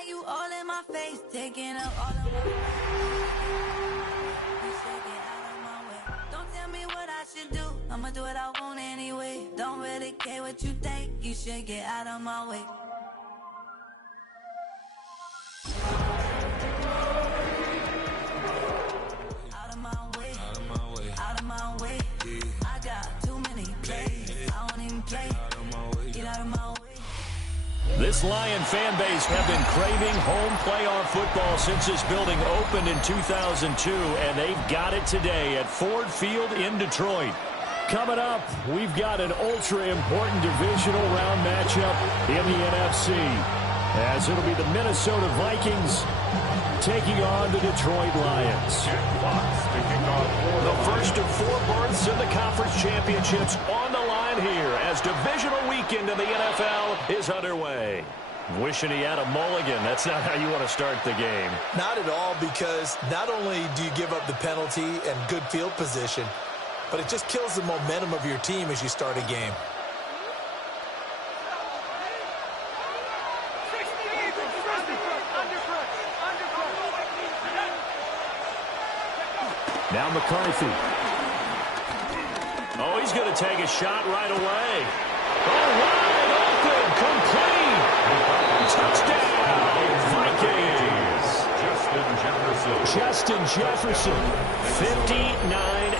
Why you all in my face, taking up all of my You should get out of my way. Don't tell me what I should do, I'ma do what I want anyway. Don't really care what you think, you should get out of my way. Out of my way, out of my way, out of my way. I got too many plays, I don't even play. Get out of my way. This Lion fan base have been craving home playoff football since this building opened in 2002, and they've got it today at Ford Field in Detroit. Coming up, we've got an ultra-important divisional round matchup in the NFC, as it'll be the Minnesota Vikings taking on the Detroit Lions. The first of 4 berths in the conference championships on the line here as divisional weekend in the NFL is underway. Wishing he had a mulligan. That's not how you want to start the game. Not at all, because not only do you give up the penalty and good field position, but it just kills the momentum of your team as you start a game. Now McCarthy. Oh, he's going to take a shot right away. Oh, wide open, complete. Touchdown, Vikings. Justin Jefferson, 59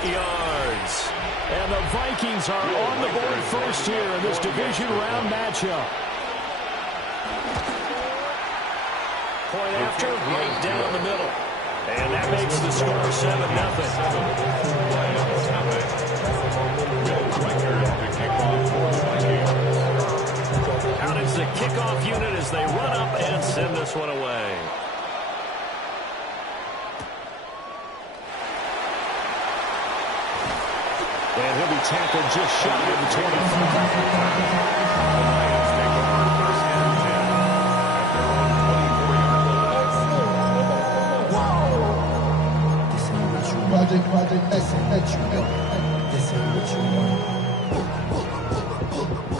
yards. And the Vikings are on the board first here in this division round matchup. Point after, right down the middle. And that makes the score 7-0. Out is the kickoff unit as they run up and send this one away. And he'll be tackled just shy of the 25.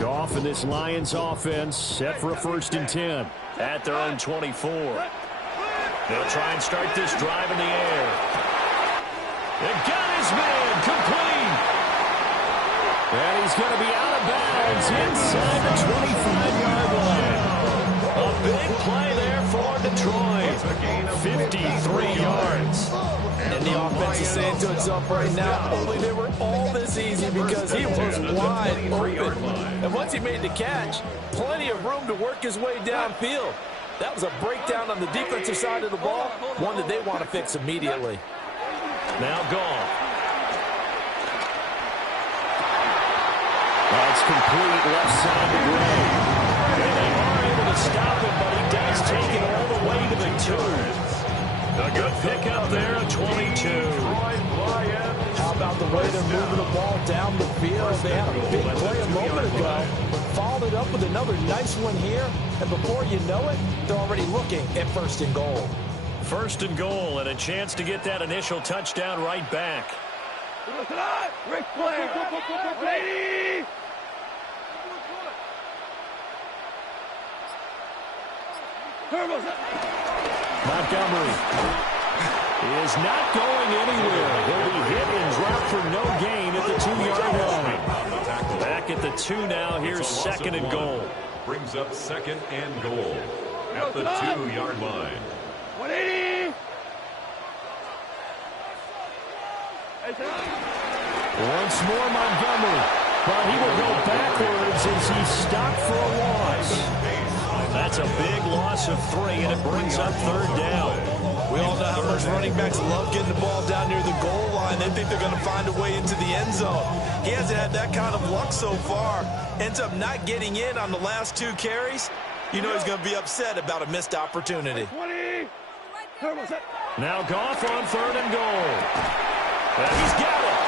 Goff and this Lions offense set for a 1st and 10 at their own 24. They'll try and start this drive in the air. They got his man complete. And he's going to be out of bounds inside the 25-yard line. A big play there for Detroit. 53 yards. And the offense is saying to itself right now, only they were all this easy because he was wide open. And once he made the catch, plenty of room to work his way downfield. That was a breakdown on the defensive side of the ball, one that they want to fix immediately. Now Goff. That's complete left side to Gray. And they are able to stop him, but he does take it all the way to the 2. A good pickup there at 22. How about the way they're moving the ball down the field? They had a big play a moment ago. Followed it up with another nice one here. And before you know it, they're already looking at 1st and goal. 1st and goal and a chance to get that initial touchdown right back. Ric Flair. Ready. Montgomery is not going anywhere. He'll be hit and dropped for no gain at the 2-yard line. Back at the 2 now. Here's 2nd and goal. Brings up 2nd and goal at the 2-yard line. 180. Once more Montgomery, but he will go backwards as he's stopped for a loss. That's a big loss of 3, and it brings up 3rd down. We all know how much running backs love getting the ball down near the goal line. They think they're going to find a way into the end zone. He hasn't had that kind of luck so far. Ends up not getting in on the last 2 carries. You know he's going to be upset about a missed opportunity. 20. Now Goff on 3rd and goal. And he's got it.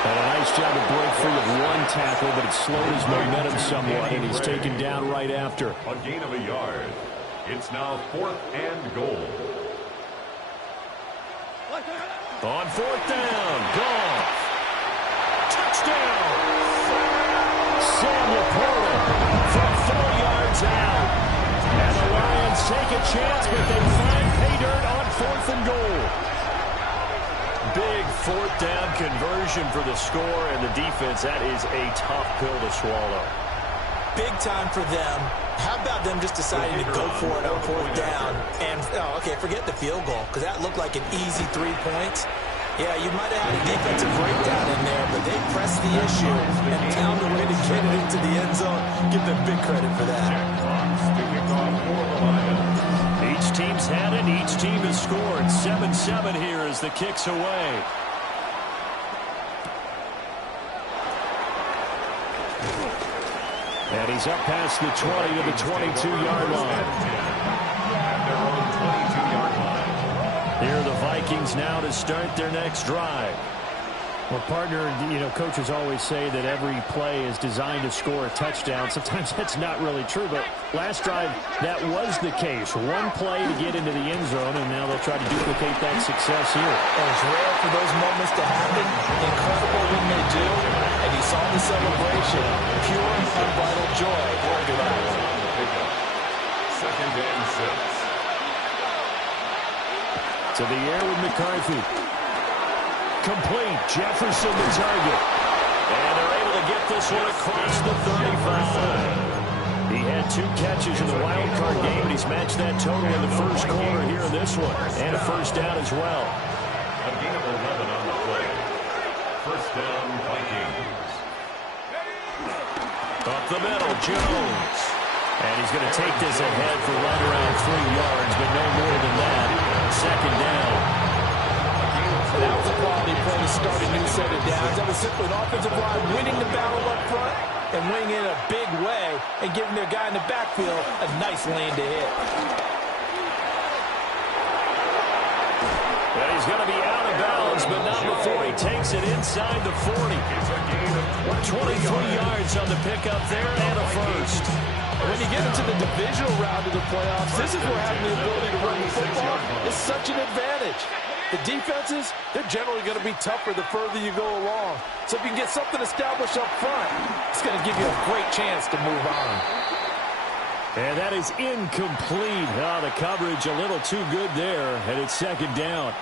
And a nice job to break free of 1 tackle, but it slowed his momentum somewhat, and he's taken down right after. A gain of a yard. It's now 4th and goal. On 4th down, Goff. Touchdown. Sam Laporta from 4 yards out. And the Lions take a chance, but they find pay dirt on 4th and goal. Big 4th down conversion for the score, and the defense, that is a tough pill to swallow. Big time for them. How about them just deciding to go for it on 4th down? And, okay, forget the field goal, because that looked like an easy 3 points. Yeah, you might have had a defensive breakdown in there, but they pressed the issue and found a way to get it into the end zone. Give them big credit for that. Each team's had it. Each team has scored. 7-7 here as the kick's away. And he's up past the 20 to the 22-yard line. At their own 22-yard line. Here are the Vikings now to start their next drive. Well, partner, coaches always say that every play is designed to score a touchdown. Sometimes that's not really true, but last drive, that was the case. One play to get into the end zone, and now they'll try to duplicate that success here. And it's rare for those moments to happen. Incredible when they do. And you saw the celebration. Pure, unbridled joy after that. 2nd and 6. To the air with McCarthy. Complete. Jefferson the target. And they're able to get this one across the 35. He had 2 catches in the wild card game, and he's matched that total in the first quarter here in this one. And a first down as well. A gain of 11 on the play. First down, Vikings. Up the middle, Jones. And he's going to take this ahead for right around 3 yards, but no more than that. 2nd down. That was a quality play to start a new set of downs. That was simply an offensive line winning the battle up front and winning in a big way and giving their guy in the backfield a nice lane to hit. Well, he's going to be out of bounds, but not before he takes it inside the 40. It's a gain of 23 yards on the pickup there and a first. When you get into the divisional round of the playoffs, this is where having the ability to run the football is such an advantage. The defenses, they're generally going to be tougher the further you go along. So if you can get something established up front, it's going to give you a great chance to move on. And that is incomplete. The coverage a little too good there, and it's 2nd down.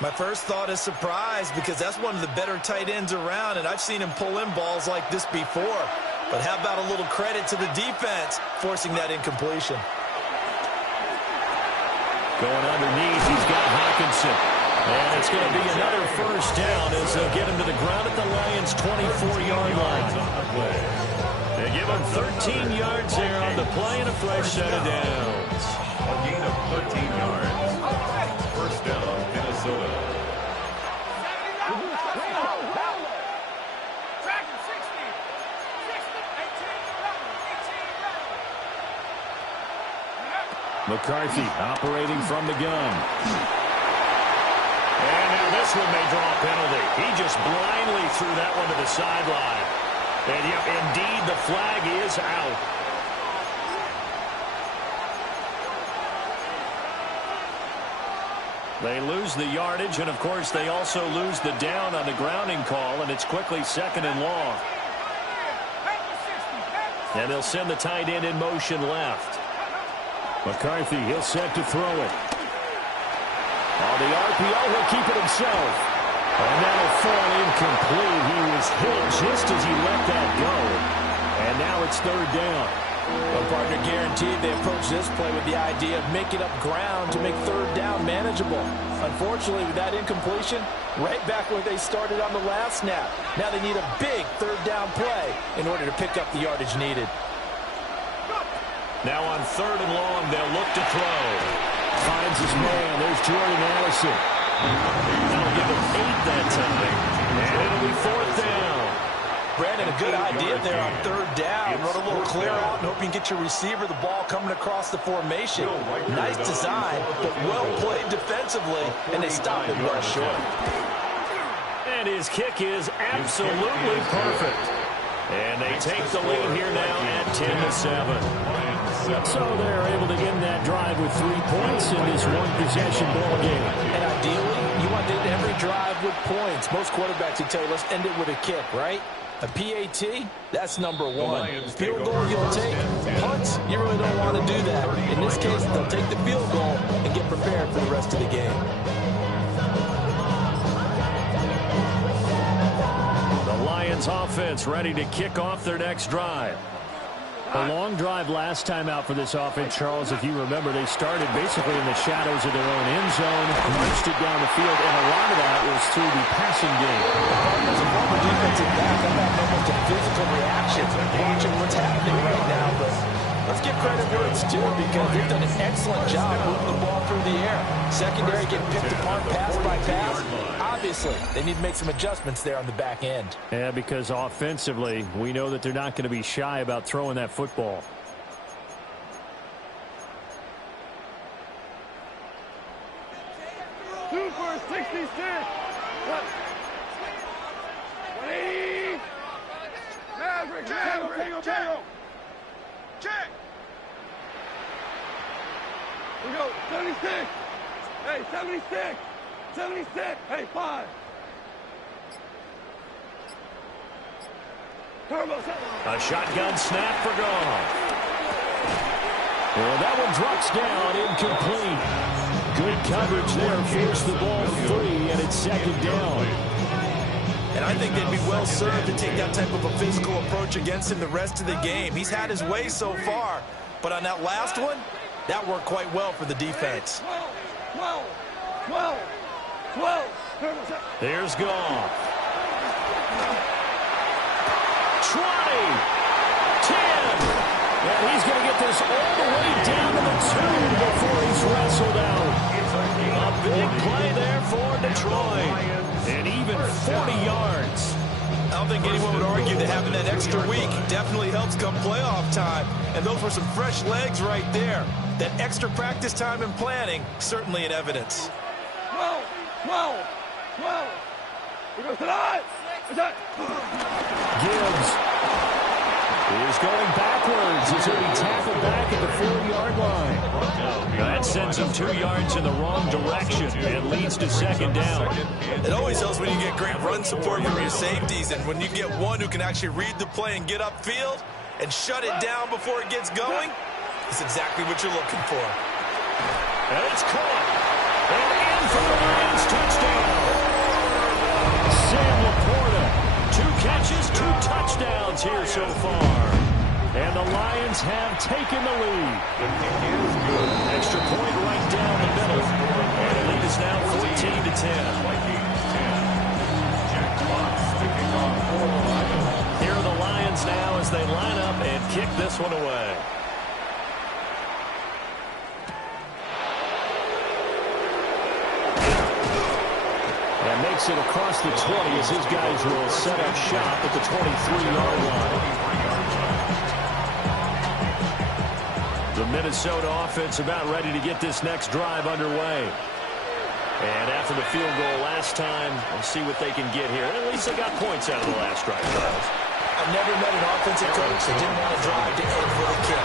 My first thought is surprise because that's one of the better tight ends around, and I've seen him pull in balls like this before. But how about a little credit to the defense forcing that incompletion? Going underneath, he's got Hawkinson. And it's going to be another first down as they'll get him to the ground at the Lions' 24-yard line. They give him 13 yards there on the play and a fresh set of downs. A gain of 13 yards. First down, Minnesota. McCarthy operating from the gun. And now this one may draw a penalty. He just blindly threw that one to the sideline. And yep, indeed, the flag is out. They lose the yardage, and of course they also lose the down on the grounding call, and it's quickly 2nd and long. And they'll send the tight end in motion left. McCarthy, he'll set to throw it. On the RPO, he'll keep it himself. And that'll fall incomplete. He was hit just as he let that go. And now it's 3rd down. Well, partner, guaranteed they approach this play with the idea of making up ground to make 3rd down manageable. Unfortunately, with that incompletion, right back where they started on the last snap. Now they need a big 3rd down play in order to pick up the yardage needed. Now on 3rd and long, they'll look to throw. Finds his man. There's Jordan Addison. They'll give him 8 that time. And it'll be 4th down. Brandon, a good idea there on 3rd down. Run a little clear out and hope you can get your receiver the ball coming across the formation. Nice design, but well played defensively, and they stop him well short. And his kick is absolutely perfect. And they take the lead here now at 10-7. So they're able to end that drive with 3 points in this one-possession ball game. And ideally, you want to end every drive with points. Most quarterbacks would tell you, let's end it with a kick, right? A PAT, that's number 1. Field goal, you'll take. Punts, you really don't want to do that. In this case, they'll take the field goal and get prepared for the rest of the game. The Lions offense ready to kick off their next drive. A long drive last time out for this offense, Charles. If you remember, they started basically in the shadows of their own end zone, marched it down the field, and a lot of that was through the passing game. As a former defensive back, I'm having almost a physical reaction watching what's happening right now, but let's give credit where it's due because they've done an excellent job moving the ball through the air. Secondary getting picked apart pass by pass. Obviously, they need to make some adjustments there on the back end. Yeah, because offensively, we know that they're not going to be shy about throwing that football. Two for 66. 180. Maverick. Check. We go. 76. Hey, 76. 76. Hey, 5. Turbo. A shotgun snap for Goff. Well, that one drops down, incomplete. Good coverage there, forced the ball free, and it's second down. And I think they'd be well served to take that type of a physical approach against him the rest of the game. He's had his way so far, but on that last one, that worked quite well for the defense. 12. Here's Goff. 20, 10, and he's going to get this all the way down to the 2 before he's wrestled out. A big play there for Detroit, and even 40 yards. I don't think anyone would argue that having that extra week definitely helps come playoff time, and those were some fresh legs right there. That extra practice time and planning, certainly in evidence. 12. We go tonight. Gibbs is going backwards. He's going to be tackled back at the 4-yard line. That sends him 2 yards in the wrong direction and leads to second down. It always helps when you get great run support from your safeties, and when you get one who can actually read the play and get upfield and shut it down before it gets going, it's exactly what you're looking for. And it's caught. And in for the Lions, touchdown. Sam Laporta, 2 catches, 2 touchdowns here so far. And the Lions have taken the lead. Extra point right down the middle. And the lead is now 14-10. Here are the Lions now as they line up and kick this one away. And makes it across the 20 as his guys will set up shop at the 23-yard line. The Minnesota offense about ready to get this next drive underway. And after the field goal last time, we'll see what they can get here. At least they got points out of the last drive, Charles. I've never met an offensive coach that didn't want to drive to end with a kick.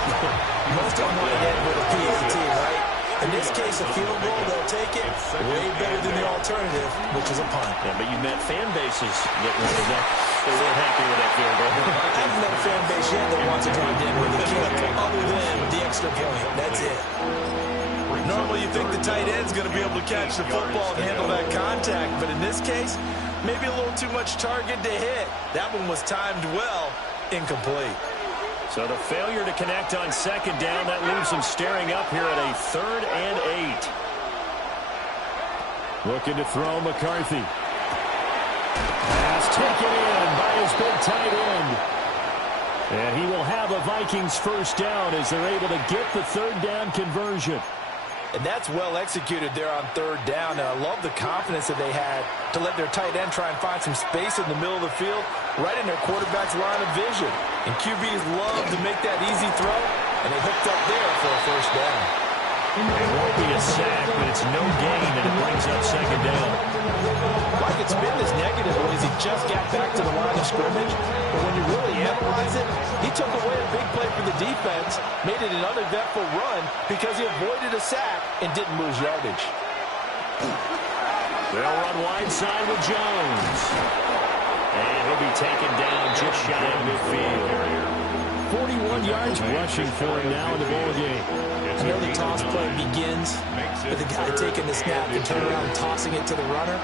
Most of them want to end with a PAT, right? In this case, a field goal, they'll take it way better than the alternative, which is a punt. Yeah, but you met fan bases that wanted that. They weren't happy with that field goal. I haven't met a fan base yet that wants to drive in with a kick other than the extra point. That's it. Normally, you think the tight end's going to be able to catch the football and handle that contact, but in this case, maybe a little too much target to hit. That one was timed well, incomplete. So the failure to connect on second down, that leaves them staring up here at a 3rd and 8. Looking to throw McCarthy. Pass taken in by his big tight end. And he will have a Vikings first down as they're able to get the 3rd down conversion. And that's well executed there on 3rd down. And I love the confidence that they had to let their tight end try and find some space in the middle of the field, right in their quarterback's line of vision. And QBs love to make that easy throw, and they hooked up there for a first down. It won't be a sack, but it's no gain, and it brings up second down. Like it's been this negative ways, he just got back to the line of scrimmage. But when you really analyze it, he took away a big play for the defense, made it an uneventful run because he avoided a sack and didn't lose yardage. They'll run wide side with Jones. And he'll be taken down just shy of midfield. 41 yards rushing for him now in the ball game. I know the toss play begins with the guy taking the snap and turning around and tossing it to the runner.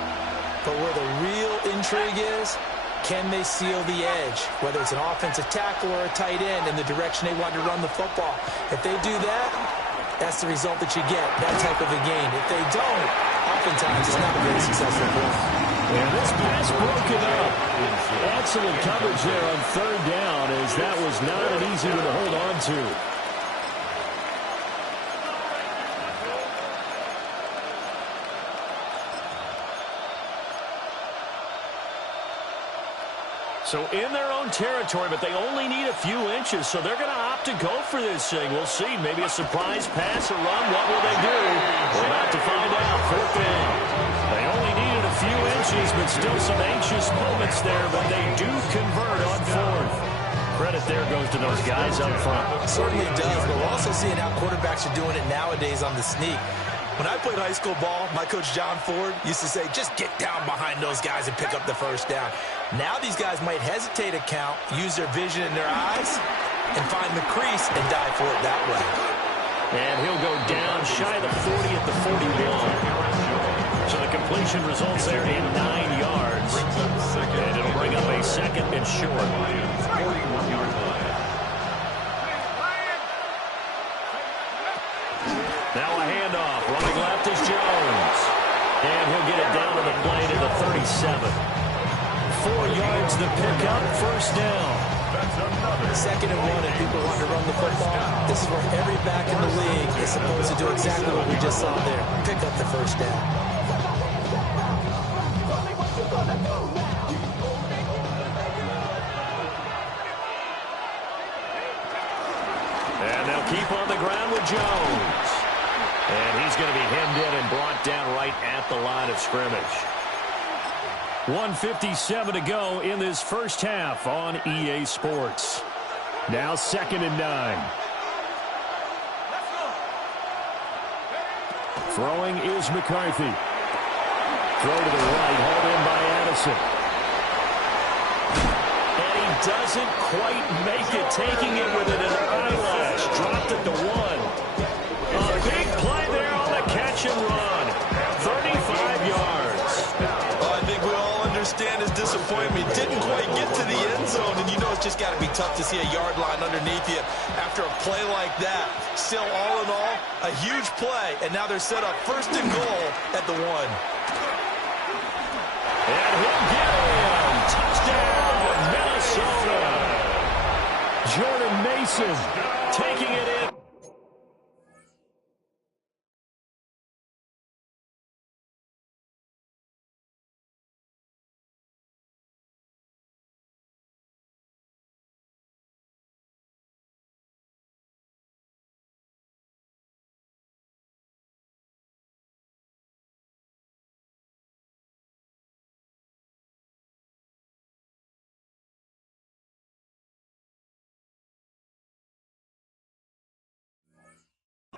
But where the real intrigue is, can they seal the edge, whether it's an offensive tackle or a tight end in the direction they want to run the football? If they do that, that's the result that you get, that type of a game. If they don't, oftentimes it's not a very successful play. And this pass broken up. Excellent coverage there on third down, as that was not an easy one to hold on to. So in their own territory, but they only need a few inches, so they're going to opt to go for this thing. We'll see. Maybe a surprise pass or run. What will they do? We're about to find out. Fourth down. They only needed a few inches, but still some anxious moments there, but they do convert on fourth. Credit there goes to those guys up front. It certainly does, but we're also seeing how quarterbacks are doing it nowadays on the sneak. When I played high school ball, my coach John Ford used to say, just get down behind those guys and pick up the first down. Now these guys might hesitate a count, use their vision in their eyes, and find the crease and dive for it that way. And he'll go down shy of the 40 at the 41. So the completion results there in 9 yards. And it'll bring up a second and short. 41-yard line. Now a handoff. Running left is Jones. And he'll get it down to the play to the 37. 4 yards to pick up, first down. Second and 1, and people want to run the football. This is where every back in the league is supposed to do exactly what we just saw there. Pick up the first down. And they'll keep on the ground with Jones. And he's going to be hemmed in and brought down right at the line of scrimmage. 1:57 to go in this first half on EA Sports. Now 2nd and 9. Throwing is McCarthy. Throw to the right, hauled in by Addison. And he doesn't quite make it, taking it with an eyelash. Dropped it to 1. A big play there on the catch and run. 35 yards. I think we all understand his disappointment. Didn't quite get to the end zone, and you know it's just got to be tough to see a yard line underneath you after a play like that. Still, all in all, a huge play, and now they're set up 1st and goal at the 1. And he'll get him. Touchdown, Minnesota. Jordan Mason taking it in.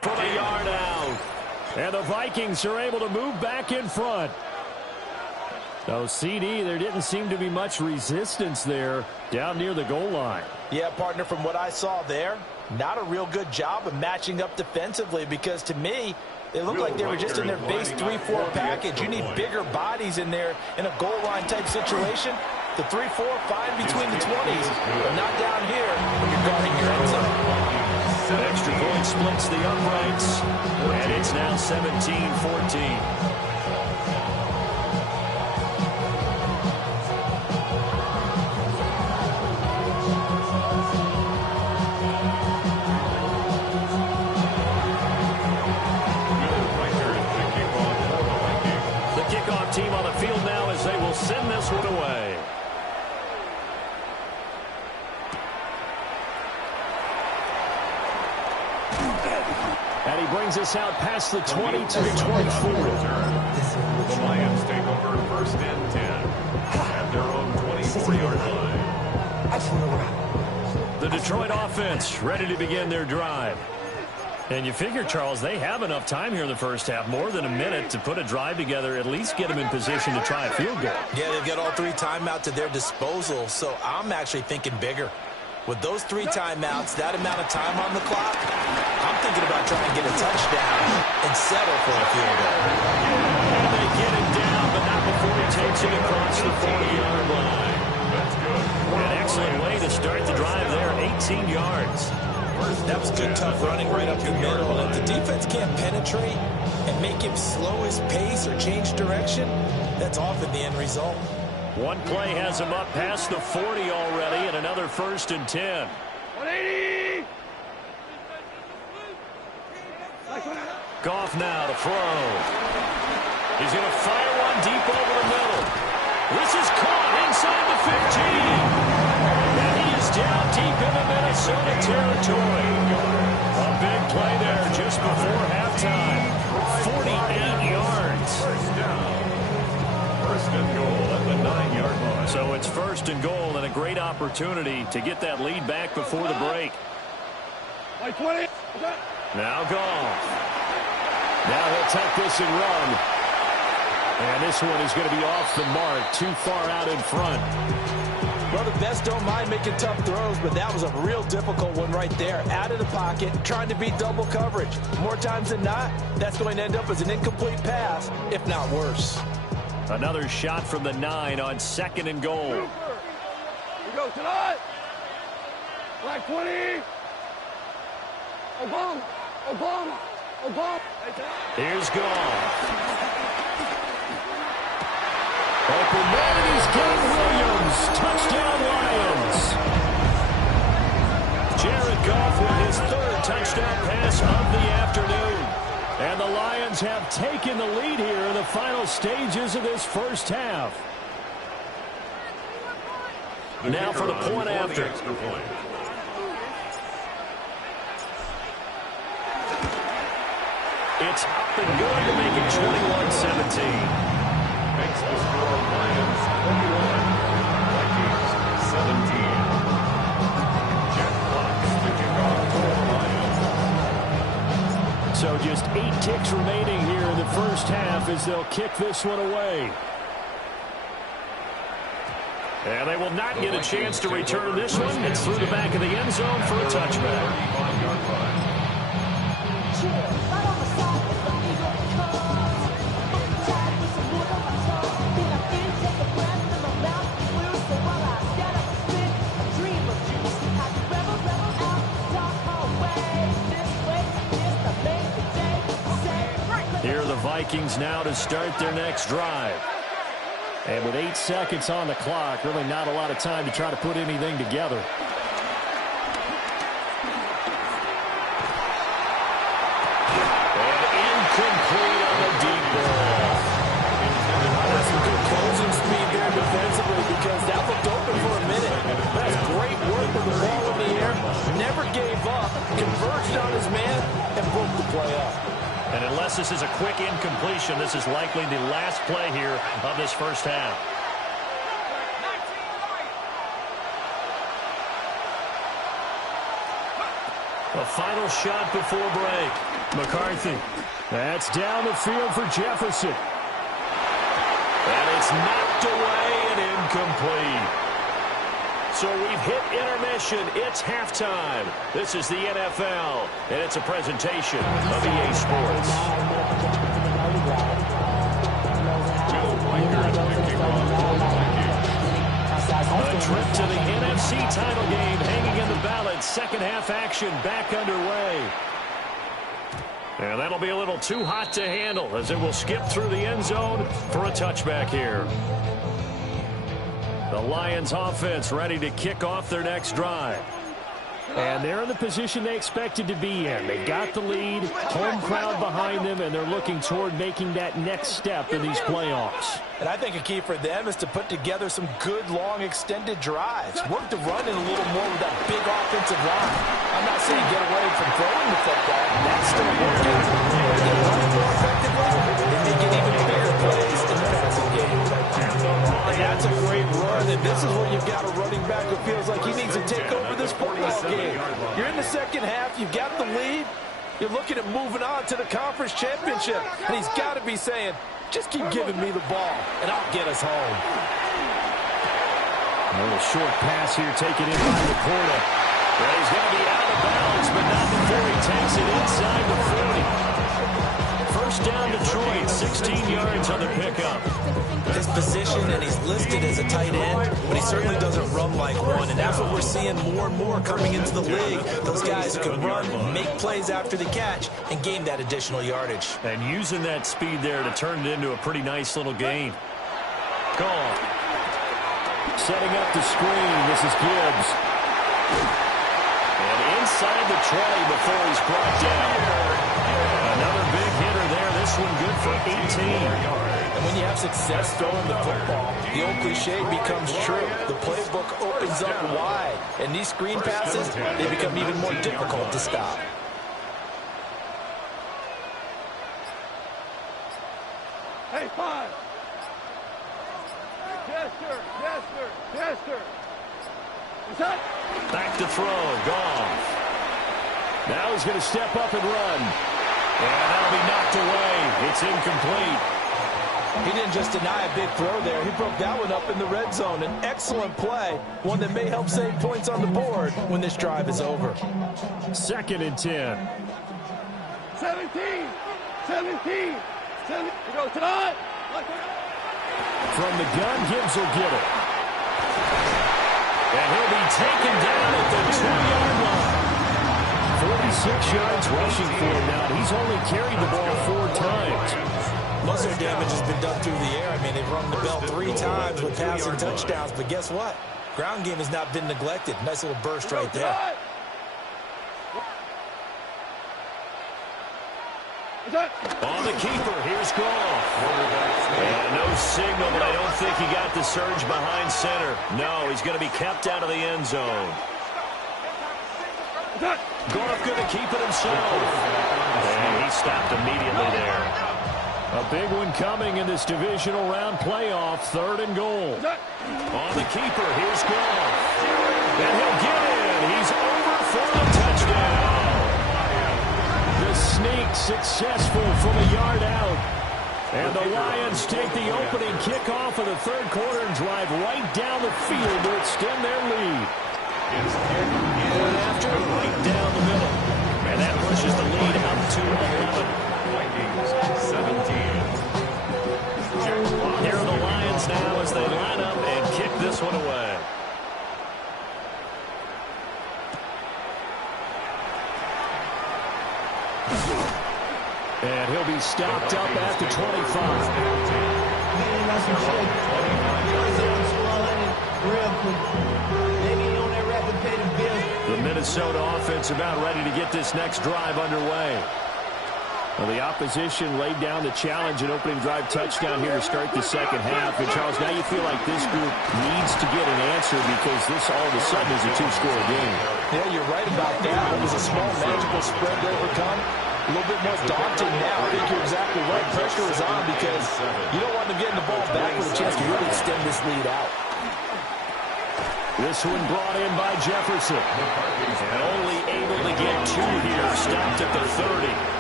From a yard out. And the Vikings are able to move back in front. So, CD, there didn't seem to be much resistance there down near the goal line. Yeah, partner, from what I saw there, not a real good job of matching up defensively, because to me, it looked like they were just in their base 3-4 package. You need bigger bodies in there in a goal line type situation. The 3-4, fine between the 20s, but not down here when you're guarding your end zone. Extra point splits the uprights, and it's now 17-14. The kickoff team on the field now as they will send this one away. And he brings us out past the 20 to the 24. The Lions take over 1st and 10 at their own 24-yard line. The Detroit offense ready to begin their drive. And you figure, Charles, they have enough time here in the first half, more than a minute, to put a drive together, at least get them in position to try a field goal. Yeah, they've got all 3 timeouts at their disposal, so I'm actually thinking bigger. With those 3 timeouts, that amount of time on the clock, I'm thinking about trying to get a touchdown and settle for a field goal. And they get it down, but not before he takes it across the 40-yard line. That's good. An excellent way to start the drive there, 18 yards. That was good, tough running right up the middle. And if the defense can't penetrate and make him slow his pace or change direction, that's often the end result. One play has him up past the 40 already, and another 1st and 10. 180! Goff now to throw. He's going to fire one deep over the middle. This is caught inside the 15. And he is down deep into Minnesota territory. A big play there just before halftime. 48 yards. First and goal at the 9-yard line. So it's 1st and goal, and a great opportunity to get that lead back before the break. Like 20. Now Goff. Now he'll take this and run. And this one is going to be off the mark, too far out in front. Well, the best don't mind making tough throws, but that was a real difficult one right there. Out of the pocket, trying to beat double coverage. More times than not, that's going to end up as an incomplete pass, if not worse. Another shot from the 9 on 2nd and goal. We go tonight. Like 20. Obama. Obama. Obama. Here's Goff. Open man, and he's got Williams. Touchdown, Lions. Jared Goff with his 3rd touchdown pass of the afternoon. And the Lions have taken the lead here in the final stages of this first half. Now for the point after. It's up and good to make it 21-17. Makes the score Lions 21, Vikings 17. Jet clocks to kick off for Lions. So just 8 ticks remaining here in the first half as they'll kick this one away. And they will not get a chance to return this one. It's through the back of the end zone for a touchback. 35-yard line. Here are the Vikings now to start their next drive. And with 8 seconds on the clock, really not a lot of time to try to put anything together. And incomplete on the deep ball. That's some good closing speed there defensively because that looked open for a minute. That's great work with the ball in the air. Never gave up, converged on his man, and broke the play up. And unless this is a quick incompletion, this is likely the last play here of this first half. A final shot before break. McCarthy. That's down the field for Jefferson. And it's knocked away and incomplete. So we've hit intermission. It's halftime. This is the NFL, and it's a presentation of EA Sports. Bill Lakers kicking off for Vikings. A trip to the NFC title game hanging in the balance. Second half action back underway. And that'll be a little too hot to handle as it will skip through the end zone for a touchback here. The Lions offense ready to kick off their next drive. And they're in the position they expected to be in. They've got the lead, home crowd behind them, and they're looking toward making that next step in these playoffs. And I think a key for them is to put together some good, long, extended drives. Work the run in a little more with that big offensive line. I'm not saying get away from throwing the football. That's still working. But get running more effectively, and they get even bigger plays in the passing game. And that's a great run, and this is where you've got a running back who feels like he needs to take over this football game. You're in the second half, you've got the lead, you're looking at moving on to the conference championship, and he's got to be saying, just keep giving me the ball, and I'll get us home. A little short pass here taken in by Laporta. Well, he's going to be out of bounds, but not before he takes it inside the 40. First down, Detroit, 16 yards on the pickup. His position, and he's listed as a tight end, but he certainly doesn't run like one, and that's what we're seeing more and more coming into the league. Those guys who can run, make plays after the catch, and gain that additional yardage. And using that speed there to turn it into a pretty nice little gain. Call. Setting up the screen, this is Gibbs. And inside the 20 before he's brought down. Another big hitter there, this one good for 18. And when you have success throwing the football, the old cliche becomes true. The playbook opens up wide, and these screen passes, they become even more difficult to stop. Hey, 5. Yes, sir. Yes, sir. Yes, sir. What's that? Back to throw, Goff. Now he's going to step up and run. And that'll be knocked away. It's incomplete. He didn't just deny a big throw there. He broke that one up in the red zone. An excellent play, one that may help save points on the board when this drive is over. 2nd and 10. 17. 17. 7. We go tonight. From the gun, Gibbs will get it. And he'll be taken down at the 2-yard line. 46 yards rushing for him now. He's only carried the ball 4 times. Most of their damage has been done through the air. I mean, they've rung the bell 3 times with passing touchdowns. But guess what? Ground game has not been neglected. Nice little burst right there. On the keeper, here's Goff. And no signal, but I don't think he got the surge behind center. No, he's going to be kept out of the end zone. Goff going to keep it himself. And he stopped immediately there. A big one coming in this divisional round playoff, 3rd and goal. On the keeper, here's Goff. And he'll get in. He's over for the touchdown. The sneak successful from a yard out. And the Lions take the opening kickoff of the 3rd quarter and drive right down the field to extend their lead. Going after right down the middle. And that pushes the lead up to 11. 17. Here are the Lions now as they line up and kick this one away. And he'll be stopped up at the 25. The Minnesota offense about ready to get this next drive underway. Well, the opposition laid down the challenge and opening drive touchdown here to start the 2nd half. And, Charles, now you feel like this group needs to get an answer because this all of a sudden is a 2-score game. Yeah, you're right about that. It was a small magical spread to overcome. A little bit more daunting now. I think you're exactly right. Pressure is on because you don't want them getting the ball back with a chance to really extend this lead out. This one brought in by Jefferson. And only able to get 2 here. Stopped at the 30.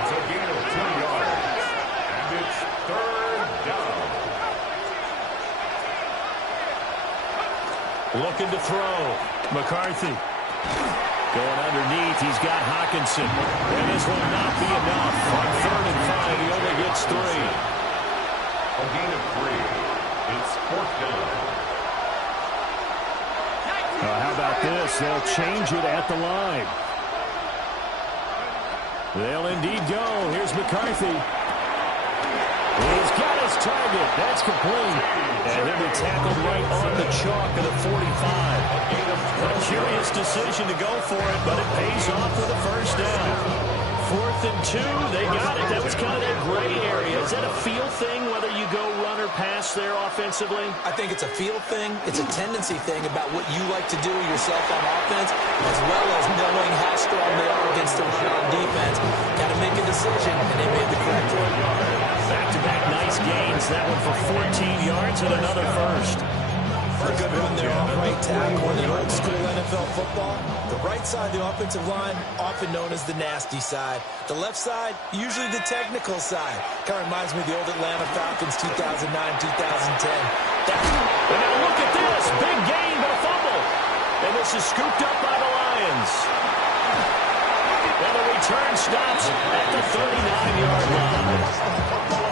It's a gain of 2 yards. And it's 3rd down. Looking to throw. McCarthy. Going underneath. He's got Hawkinson. And this will not be enough. On 3rd and 5, he only gets 3. A gain of 3. It's 4th down. How about this? They'll change it at the line. They'll indeed go. Here's McCarthy. He's got his target. That's complete. And he'll be tackled right on the chalk of the 45. A curious decision to go for it, but it pays off with a first down. 4th and 2. They got it. That was kind of that gray area. Is that a feel thing, whether you go run or pass there offensively? I think it's a feel thing. It's a tendency thing about what you like to do yourself on offense, as well as knowing how strong they are against the run on defense. Got to make a decision, and they made the correct one. Back-to-back nice gains. That one for 14 yards and another first. A good one there on right tackle in an old school NFL football. The right side of the offensive line, often known as the nasty side. The left side, usually the technical side. Kind of reminds me of the old Atlanta Falcons 2009-2010. And now look at this. Big gain, but a fumble. And this is scooped up by the Lions. And the return stops at the 39-yard line.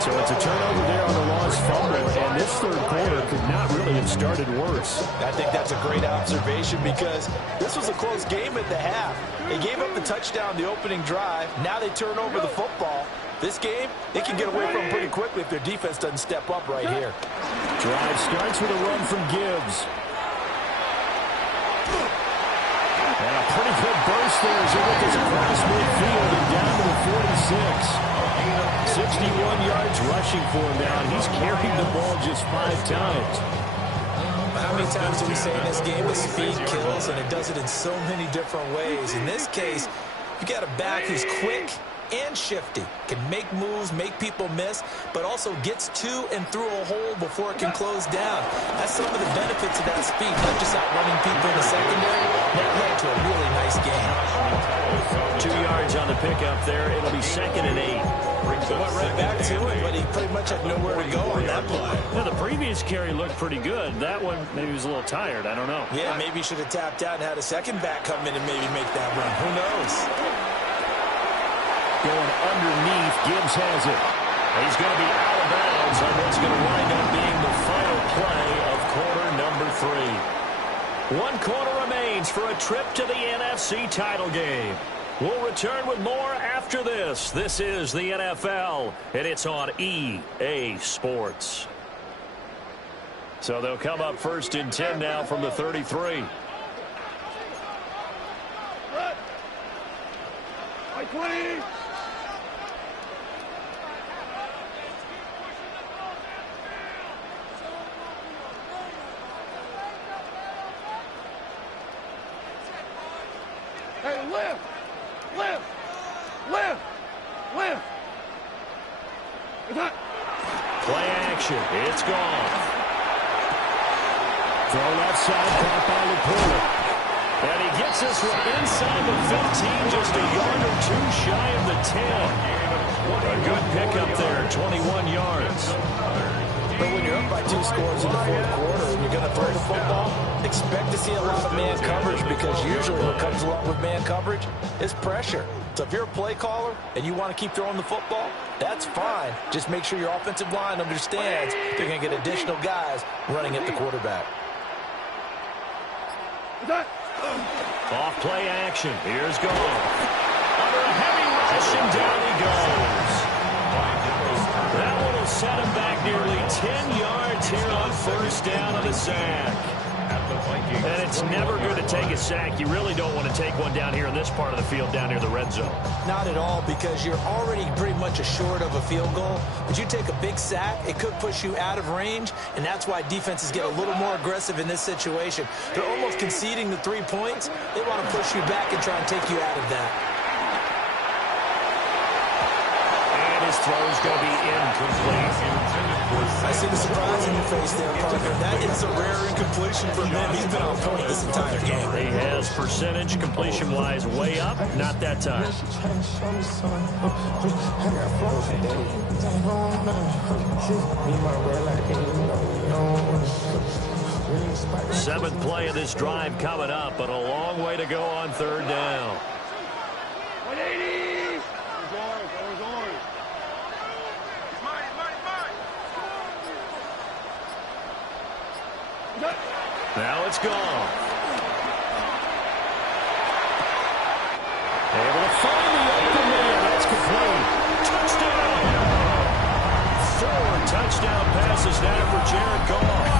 So it's a turnover there on the lost fumble, and this third quarter could not really have started worse. I think that's a great observation because this was a close game at the half. They gave up the touchdown the opening drive. Now they turn over the football. This game, they can get away from them pretty quickly if their defense doesn't step up right here. Drive starts with a run from Gibbs. And a pretty good burst there as he gets across midfield and down to the 46. 61 yards rushing for him now, and he's carried the ball just 5 times. How many times do we say in this game that speed kills, and it does it in so many different ways? In this case, you got a back who's quick and shifty, can make moves, make people miss, but also gets to and through a hole before it can close down. That's some of the benefits of that speed, not just outrunning people in the secondary. That led to a really nice game. 2 yards on the pickup there. It'll be 2nd and 8. He went right back to it, but he pretty much had nowhere to go on that play. Well, the previous carry looked pretty good. That one, maybe he was a little tired. I don't know. Yeah, maybe he should have tapped out and had a second back come in and maybe make that run. Who knows? Going underneath, Gibbs has it. He's going to be out of bounds on what's going to wind up being the final play of quarter number 3. 1 quarter remains for a trip to the NFC title game. We'll return with more after this. This is the NFL, and it's on EA Sports. So they'll come up 1st and 10 now from the 33. Like 20. Hey, lift! Lift! Lift! Lift! Play action. It's gone. Throw left side, caught by LaPorta. And he gets this one inside the 15, just a yard or 2 shy of the 10. A good pickup there, 21 yards. But when you're up by 2 scores in the 4th quarter and you're going to throw the football, expect to see a lot of man coverage because usually what comes along with man coverage is pressure. So if you're a play caller and you want to keep throwing the football, that's fine. Just make sure your offensive line understands they're going to get additional guys running at the quarterback. Off play action. Here's Goff. Under a heavy rush, and down he goes. That one will set him back nearly 10 yards here on 1st down on the sack. And it's never good to take a sack. You really don't want to take one down here in this part of the field down near the red zone. Not at all, because you're already pretty much assured of a field goal. But you take a big sack, it could push you out of range, and that's why defenses get a little more aggressive in this situation. They're almost conceding the 3 points. They want to push you back and try and take you out of that. And his throw is going to be incomplete. I see the surprise in your face there, partner. That is a rare incompletion for him. He's been on point this entire game. He has percentage completion-wise way up. Not that time. 7th play of this drive coming up, but a long way to go on 3rd down. 180! Now it's gone. Able to find the open man. That's complete. Touchdown! 4 touchdown passes now for Jared Goff.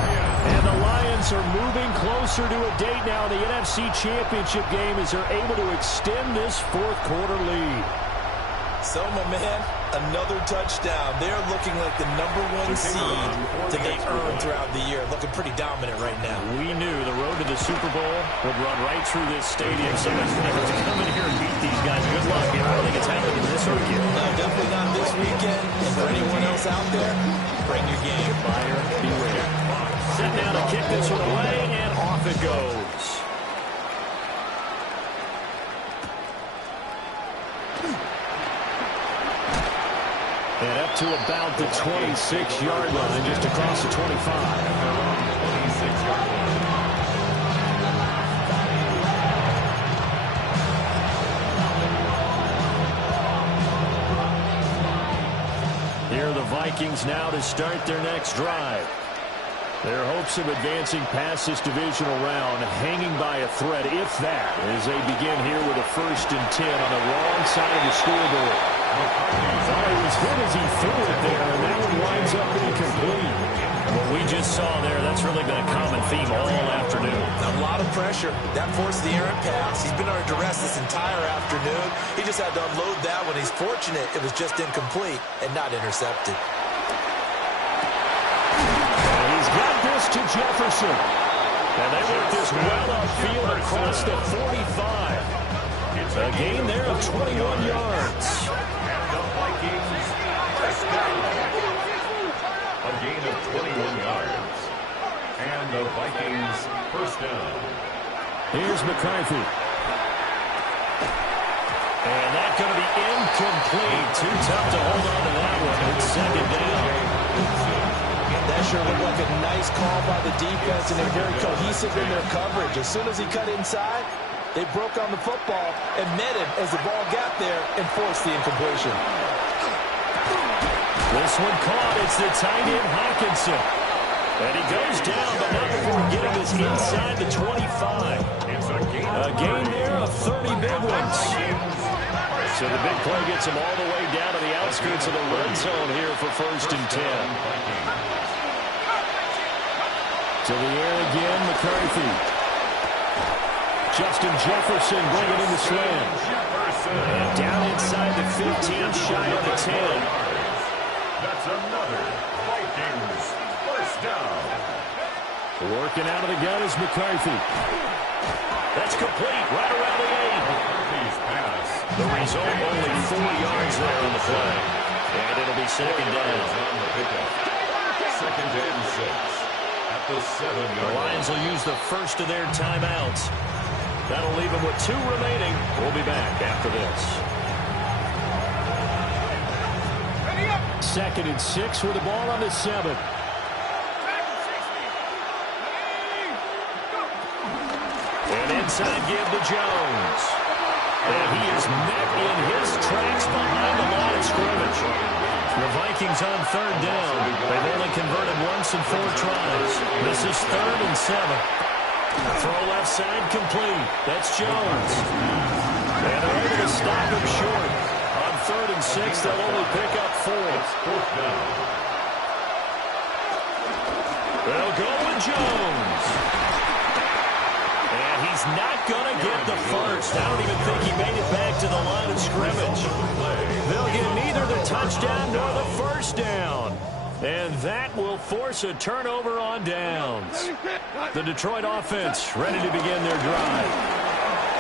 And the Lions are moving closer to a date now in the NFC Championship game as they're able to extend this 4th quarter lead. So, my man, another touchdown. They're looking like the #1 seed that they earned throughout the year. Looking pretty dominant right now. We knew the road to the Super Bowl would run right through this stadium. Somebody's going to have to come in here and beat these guys. Good luck. I don't think it's happening this weekend. No, definitely not this weekend. And for anyone else out there, bring your game. Buyer beware. Set down to kick this one away, and off it goes. And up to about the 26-yard line, just across the 25. Here are the Vikings now to start their next drive. Their hopes of advancing past this divisional round hanging by a thread, if that, as they begin here with a 1st and 10 on the wrong side of the scoreboard. Thought he was hit as he threw it there, and that one winds up incomplete. What we just saw there, that's really been a common theme all afternoon. A lot of pressure. That forced the errant pass. He's been under duress this entire afternoon. He just had to unload that one. He's fortunate it was just incomplete and not intercepted. He's got this to Jefferson. And they work this well upfield across the 45. A gain there of 21 yards. And the Vikings first down. A gain of 21 yards. And the Vikings first down. Here's McCarthy. And that's going to be incomplete. Too tough to hold on to that one. It's 2nd down. That sure looked like a nice call by the defense, and they're very cohesive in their coverage. As soon as he cut inside, they broke on the football and met him as the ball got there and forced the incompletion. This one caught. It's the tight end Hawkinson. And he goes down, but not before getting this inside the 25. A gain there of 30 big ones. So the big play gets him all the way down to the outskirts of the red zone here for 1st and 10. To the air again, McCarthy. Justin Jefferson bringing in the slant. And down inside the 15, shy of the 10. That's another Vikings first down. Working out of the gun is McCarthy. That's complete, right around the 8. McCarthy's pass. The result, only 4 yards there on the play. And it'll be 2nd down. On the pickup. 2nd and 6. At the 7-yard The Lions will use the first of their timeouts. That'll leave them with 2 remaining. We'll be back after this. 2nd and 6 with the ball on the 7. And inside give to Jones. And he is met in his tracks behind the line of scrimmage. The Vikings on 3rd down. They've only converted once in 4 tries. This is 3rd and 7. Throw left side complete. That's Jones. And they're able to stop him short. On 3rd and 6, they'll only pick up 4. They'll go with Jones. And he's not going to get the first. I don't even think he made it back to the line of scrimmage. They'll get neither the touchdown nor the first down. And that will force a turnover on downs. The Detroit offense ready to begin their drive.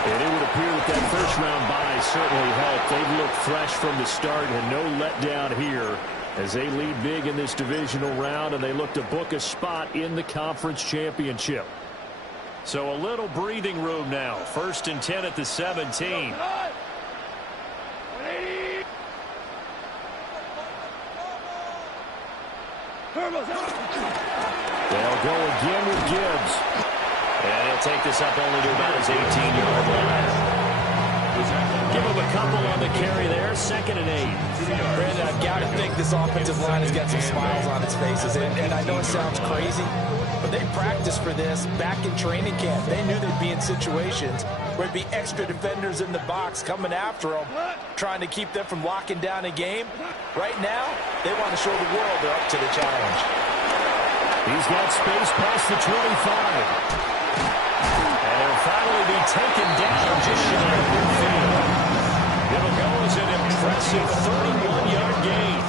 And it would appear that that first-round bye certainly helped. They've looked fresh from the start and no letdown here as they lead big in this divisional round, and they look to book a spot in the conference championship. So a little breathing room now. 1st and 10 at the 17. They'll go again with Gibbs. And he'll take this up only to about his 18-yard line. Give him a couple on the carry there. 2nd and 8. Brandon, I've got to think this offensive line has got some smiles on its faces. And I know it sounds crazy, but they practiced for this back in training camp. They knew they'd be in situations where there'd be extra defenders in the box coming after them, trying to keep them from locking down a game. Right now, they want to show the world they're up to the challenge. He's got space past the 25. And he'll finally be taken down just shy of midfield. It'll go as an impressive 31-yard gain.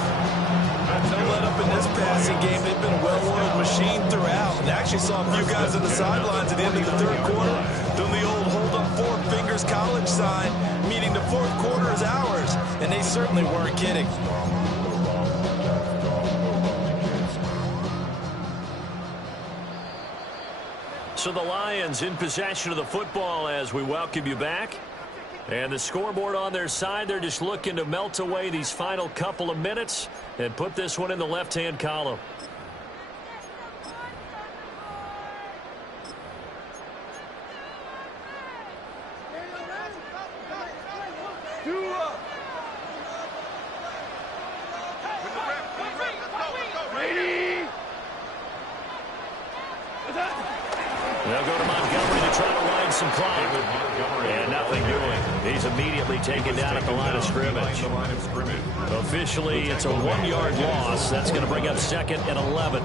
No let up in this passing game. They've been a well-oiled machine throughout. And actually saw a few guys on the sidelines at the end of the 3rd quarter doing the old hold up 4 fingers college sign, meaning the 4th quarter is ours. And they certainly weren't kidding. So the Lions in possession of the football as we welcome you back. And the scoreboard on their side, they're just looking to melt away these final couple of minutes and put this one in the left-hand column. some clock. And nothing doing. He's immediately taken down at the line of scrimmage. Officially, it's a 1-yard loss. That's going to bring up 2nd and 11.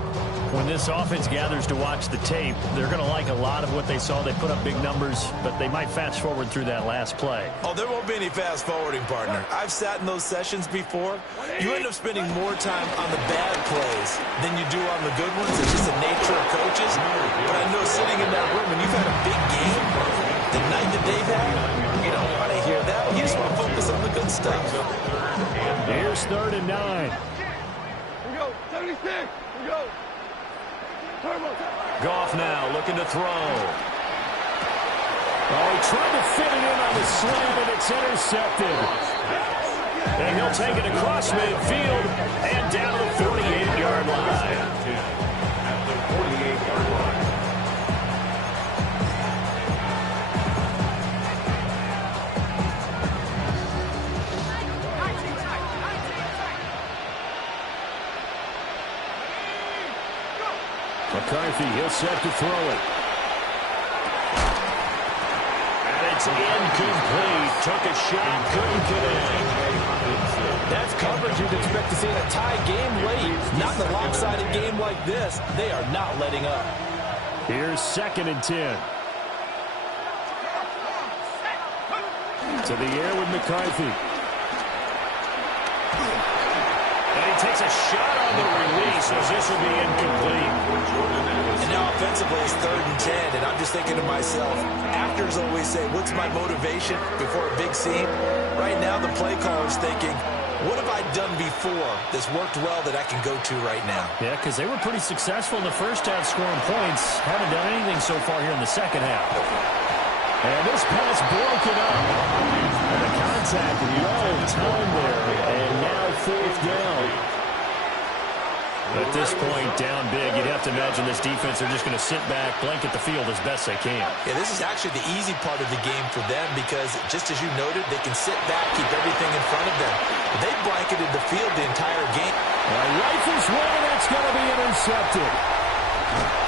When this offense gathers to watch the tape, they're going to like a lot of what they saw. They put up big numbers, but they might fast forward through that last play. Oh, there won't be any fast forwarding, partner. I've sat in those sessions before. You end up spending more time on the bad plays than you do on the good ones. It's just the nature of coaches. But I know sitting in that room, when you've had a big game, the night that they've had, you don't want to hear that. You just want to focus on the good stuff. Here's 3rd and 9. Here we go. 76. Here we go. Goff now looking to throw. Oh, he tried to fit it in on the slant, and it's intercepted. And he'll take it across midfield and down to the 48-yard line. At the 48-yard line. McCarthy, he'll set to throw it. And it's incomplete. Took a shot, couldn't connect. That's coverage you'd expect to see in a tie game late. Not in a lopsided game like this. They are not letting up. Here's 2nd and 10. To the air with McCarthy. And he takes a shot on the release as this will be incomplete. And now offensively it's 3rd and 10, and I'm just thinking to myself, actors always say, what's my motivation before a big scene? Right now the play caller's thinking, what have I done before that's worked well that I can go to right now? Yeah, because they were pretty successful in the first half scoring points. Haven't done anything so far here in the second half. And this pass broken up. And the contact low time there. And now 4th down. At this point, down big, you'd have to imagine this defense are just going to sit back, blanket the field as best they can. Yeah, this is actually the easy part of the game for them because, just as you noted, they can sit back, keep everything in front of them. But they blanketed the field the entire game. Rifles one, and that's going to be intercepted.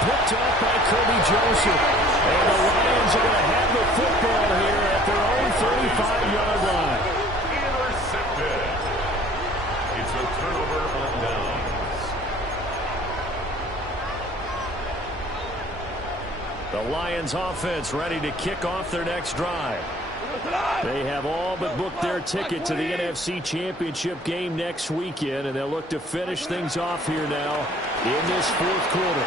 Picked up by Kirby Joseph. And the Lions are going to have the football here at their own 35-yard line. Intercepted. It's a turnover on downs. The Lions offense ready to kick off their next drive. They have all but booked their ticket to the NFC Championship game next weekend, and they'll look to finish things off here now in this 4th quarter.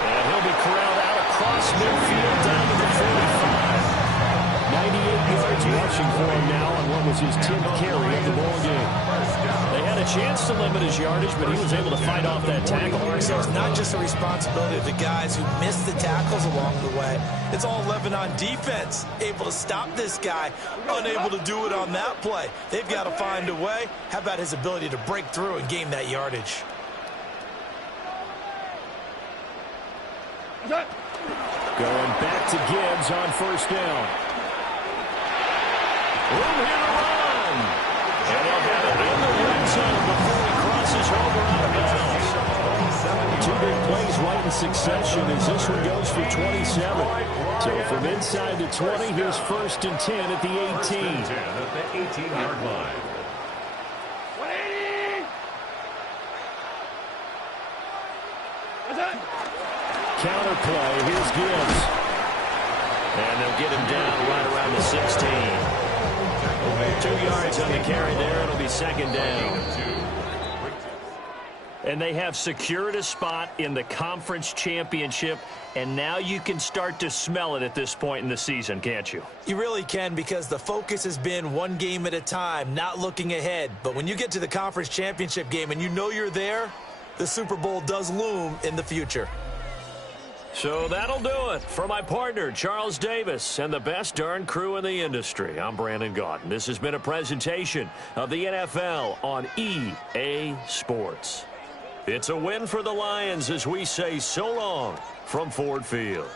And he'll be corralled out across midfield down to the 45. 98 yards rushing for him now on what was his 10th carry of the ball game. They had a chance to limit his yardage, but he was able to fight off that tackle. So it's not just the responsibility of the guys who missed the tackles along the way. It's all 11 on defense. Able to stop this guy, unable to do it on that play. They've got to find a way. How about his ability to break through and gain that yardage? Going back to Gibbs on 1st down. Room here to run. And he'll have it in the red zone before he crosses over out of bounds. 2 big plays right in succession as this one goes for 27. So from inside the 20, here's 1st and 10 at the 18. At the 18-yard line. 180. Counter play. Here's Gibbs. And they'll get him down right around the 16. 2 yards on the carry there. It'll be 2nd down. And they have secured a spot in the conference championship, and now you can start to smell it at this point in the season, can't you? You really can, because the focus has been one game at a time, not looking ahead. But when you get to the conference championship game and you know you're there, the Super Bowl does loom in the future. So that'll do it for my partner, Charles Davis, and the best darn crew in the industry. I'm Brandon Gaudin. This has been a presentation of the NFL on EA Sports. It's a win for the Lions as we say so long from Ford Field.